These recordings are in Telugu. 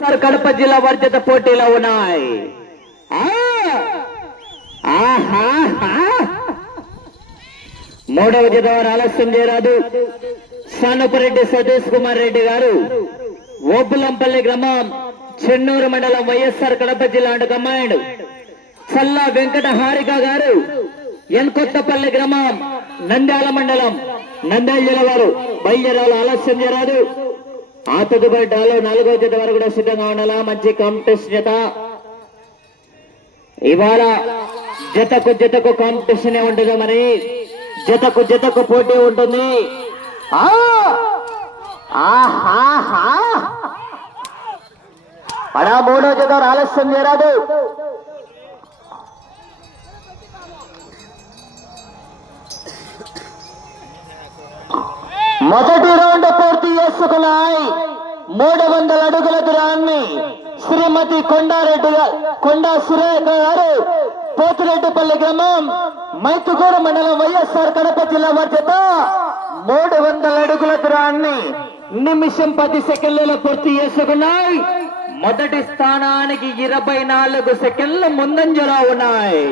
కడప జిల్లా వర్జత పోటీలో ఉన్నాయి. మూడవ జత వారు ఆలస్యం చేయరాదు. సానుపురెడ్డి సతీష్ కుమార్ రెడ్డి గారు, ఓపులంపల్లి గ్రామం, చెన్నూరు మండలం, వైఎస్ఆర్ కడప జిల్లా అండ్ కమాండ్. చల్లా వెంకట హారిక గారు, ఎన్కొత్తపల్లి గ్రామం, నంద్యాల మండలం, నంద్యాల జిల్లా వారు బయలుదేరాలు. ఆలస్యం చేయరాదు. ఆ తదుపరి డాలో 4వ జత వరకు కూడా సిద్ధంగా ఉండాలా. మంచి కాంపిటీషన్ జత. ఇవాళ జతకు కాంపిటీషన్ ఉంటుంది. మరి జతకు పోటీ ఉంటుంది. అడా 3వ జత ఆలస్యం చేయరాదు. మొదటి రౌండ్ పూర్తి చేసుకున్నాయి. 300 అడుగుల దూరాన్ని శ్రీమతి కొండా సురేఖ గారు, పోతిరెడ్డిపల్లి గ్రామం, మైతుగూరు మండలం, వైఎస్ఆర్ కడప జిల్లా వర్జత 300 అడుగుల దూరాన్ని నిమిషం 10 సెకండ్లలో పూర్తి చేసుకున్నాయి. మొదటి స్థానానికి 24 సెకండ్ల ముందంజలో ఉన్నాయి.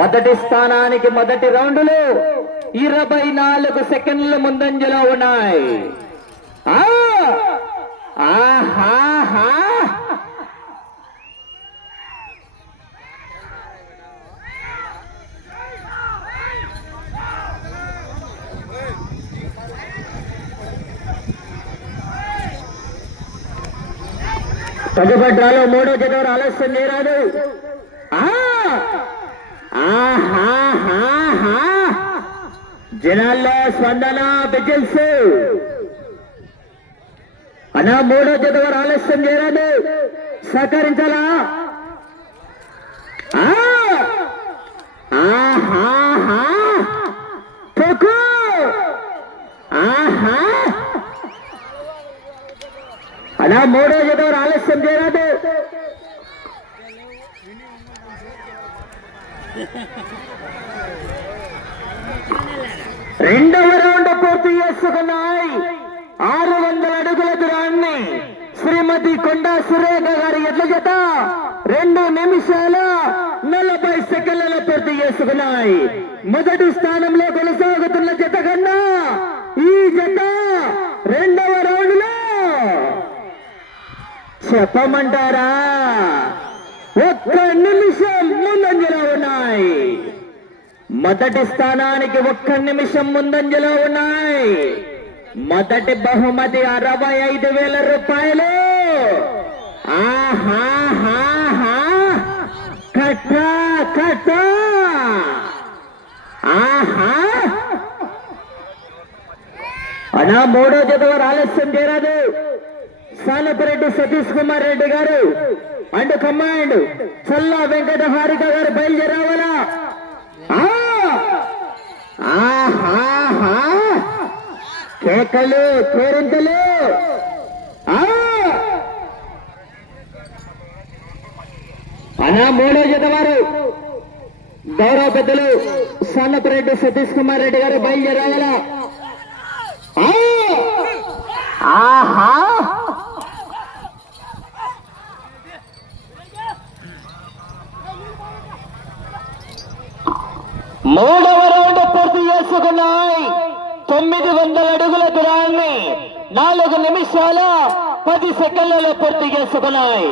మొదటి స్థానానికి మొదటి రౌండ్లో 24 సెకండ్ల ముందంజలో ఉన్నాయి. తదుపట్రాలో 3వ జత ఆలస్యం చేయరాదు. జనాల్లో స్పందన, బిజిల్స్ అన్నా. 3వ జత వారు ఆలస్యం చేయరాదు. సహకరించాలా? అన్నా 3వ జత వారు ఆలస్యం చేయరాదు. రెండవ రౌండ్ పూర్తి చేసుకున్నాయి. 600 అడుగుల దూరాన్ని శ్రీమతి కొండా సురేఖ గారి ఎడ్ల జత 2 నిమిషాల 40 సెకండ్లలో పూర్తి చేసుకున్నాయి. మొదటి స్థానంలో కొనసాగుతున్న జత కన్నా ఈ జత రెండవ రౌండ్ లో చెప్పమంటారా 1 నిమిషం ముందంజలో ఉన్నాయి. మొదటి స్థానానికి 1 నిమిషం ముందంజలో ఉన్నాయి. మొదటి బహుమతి 65,000 రూపాయలు. అనా 3వ జత వారు ఆలస్యం చేయరాదు. సానుపురెడ్డి సతీష్ కుమార్ రెడ్డి గారు అండ్ కమాండ్, చల్లా వెంకట హారిక గారు బయలుదేరావాలా. కేకలు, కేరింతలు. అనా 3వ జత వారు గౌరవ పెద్దలు సానపరెడ్డి సతీష్ కుమార్ రెడ్డి గారు బయలుదేరావాలా. మూడవ రౌండ్ పూర్తి చేసుకున్నాయి. 900 అడుగుల దూరాన్ని 4 నిమిషాల 10 సెకండ్లలో పూర్తి చేసుకున్నాయి.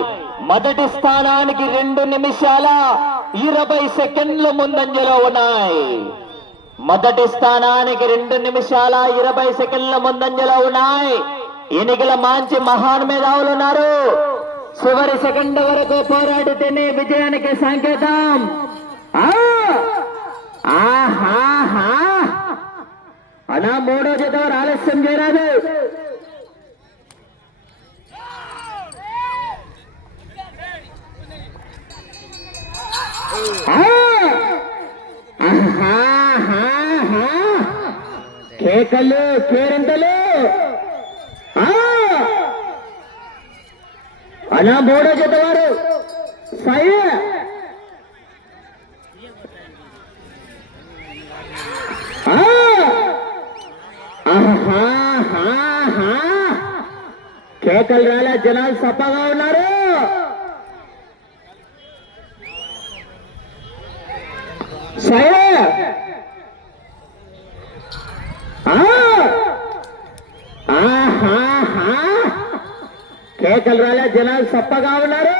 మొదటి స్థానానికి 2 నిమిషాల 20 సెకండ్ల ముందంజలో ఉన్నాయి. మొదటి స్థానానికి 2 నిమిషాల 20 సెకండ్ల ముందంజలో ఉన్నాయి. ఎన్నికల మంచి మహాన్ మేధావులు ఉన్నారు. చివరి సెకండ్ వరకు పోరాడితేనే విజయానికి సంకేతం. అనా 3వ జత వారు ఆలస్యం చేయరాదు. కేకలు, కేరింతలు. అనా 3వ జత వారు సాయి కేకలు రాలే, జనాలు సప్పగా ఉన్నారు. కేకలు రాలే, జనాలు సప్పగా ఉన్నారు.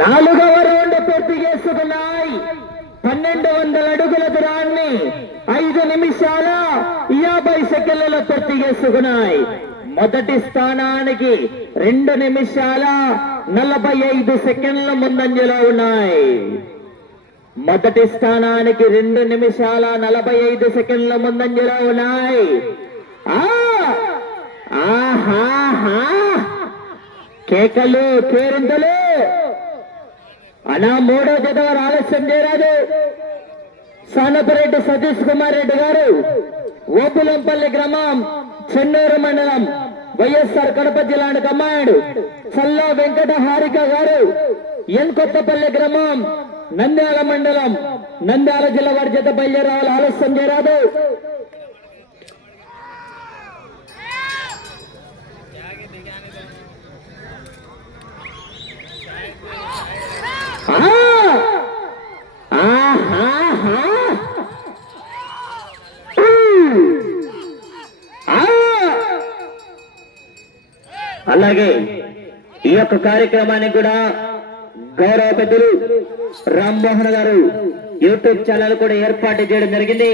నాలుగవ రౌండ్ పూర్తి చేసుకున్నాయి. 1200 అడుగుల దూరాన్ని 5 నిమిషాల 50 సెకండ్లలో పూర్తి చేసుకున్నాయి. మొదటి స్థానానికి 2 నిమిషాల 45 సెకండ్ల ముందంజలో ఉన్నాయి. మొదటి స్థానానికి 2 నిమిషాల 45 సెకండ్ల ముందంజలో ఉన్నాయి. కేకలు, కేరింతలు. అనా మూడో జత వారు ఆలస్యం చేయరాదు. సానపరెడ్డి సతీష్ కుమార్ రెడ్డి గారు, ఓపులంపల్లి గ్రామం, చెన్నూరు మండలం, వైఎస్ఆర్ కడప జిల్లా కమాండ్. చల్లా వెంకట హారిక గారు, ఎన్ కొత్తపల్లి గ్రామం, నంద్యాల మండలం, నంద్యాల జిల్లా వారి జత బయలుదేరావాలి. ఆలస్యం చేయరాదు. అలాగే ఈ యొక్క కార్యక్రమానికి కూడా గౌరవ పెద్దలు రామ్మోహన్ గారు యూట్యూబ్ ఛానల్ కూడా ఏర్పాటు చేయడం జరిగింది.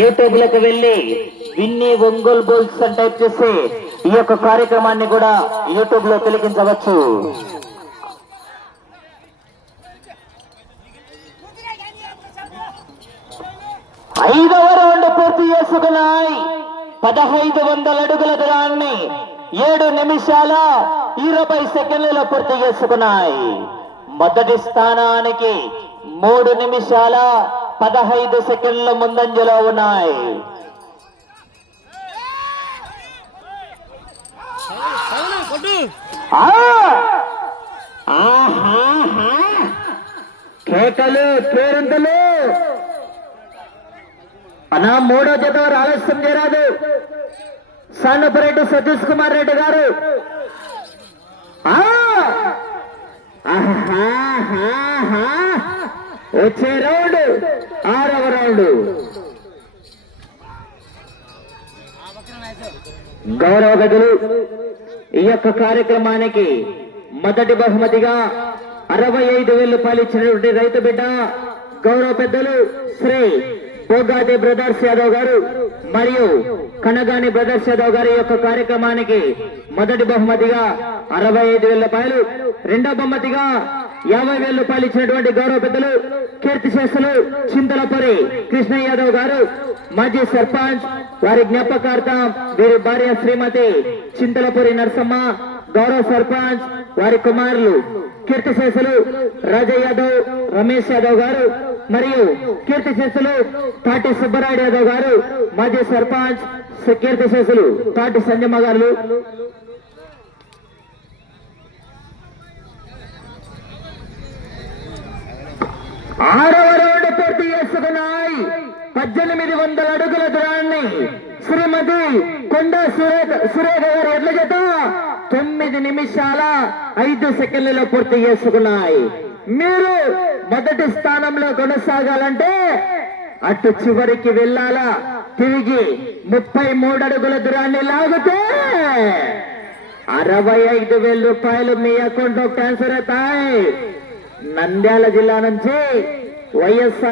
యూట్యూబ్ లోకి వెళ్లి విన్నీ ఒంగోలు బుల్స్ అని టైప్ చేసి ఈ యొక్క కార్యక్రమాన్ని కూడా యూట్యూబ్ లో తిలకించవచ్చు. ఐదవ రౌండ్ పూర్తి చేసుకున్నాయి. 1500 అడుగుల దూరాన్ని 7 నిమిషాల 20 సెకండ్లలో పూర్తి చేసుకున్నాయి. మొదటి స్థానానికి 3 నిమిషాల 15 సెకండ్ల ముందంజలో ఉన్నాయి. కేకలు, కేరింతలు. అనా మూడో జత వారు ఆలస్యం చేయరాదు. సానపరెడ్డి సతీష్ కుమార్ రెడ్డి గారు, వచ్చే రౌండ్ 6వ రౌండ్. గౌరవ గదులు ఈ యొక్క కార్యక్రమానికి మొదటి బహుమతిగా 65,000 రూపాయలు ఇచ్చినటువంటి రైతు బిడ్డ గౌరవ పెద్దలు శ్రీ పోగాటి బ్రదర్స్ యాదవ్ గారు మరియు కనగాని బ్రదర్స్ యాదవ్ గారి యొక్క కార్యక్రమానికి మొదటి బహుమతిగా 65,000 రూపాయలు, రెండో బహుమతిగా 50,000 రూపాయలు ఇచ్చినటువంటి గౌరవ పెద్దలు కీర్తిశేషులు చింతలపరి కృష్ణ యాదవ్ గారు, మాజీ సర్పంచ్, వారి జ్ఞాపకార్థం వీరి భార్య శ్రీమతి చింతలపరి నరసమ్మ, గౌరవ సర్పంచ్ వారి కుమారులు కీర్తిశేషులు రాజా యాదవ్, రమేష్ యాదవ్ గారు మరియు కీర్తిశేషులు తాటి సుబ్బరాయుడు యాదవ్ గారు, మాజీ సర్పంచ్ కీర్తిశేషులు తాటి సంజమ్మ గారు. ఆరవ రౌండ్ పూర్తి చేసుకున్నాయి. 1800 అడుగుల దూరాన్ని శ్రీమతి కొండ సురేఖ గారు ఎడ్ల జత 9 నిమిషాల 5 సెకండ్లలో పూర్తి చేసుకున్నాయి. మీరు మొదటి స్థానంలో కొనసాగాలంటే అటు చివరికి వెళ్ళాలా, తిరిగి 33 అడుగుల దూరాన్ని లాగితే 65,000 రూపాయలు మీ అకౌంట్ లో ట్రాన్స్ఫర్ అవుతాయి. నంద్యాల జిల్లా నుంచి వైఎస్ఆర్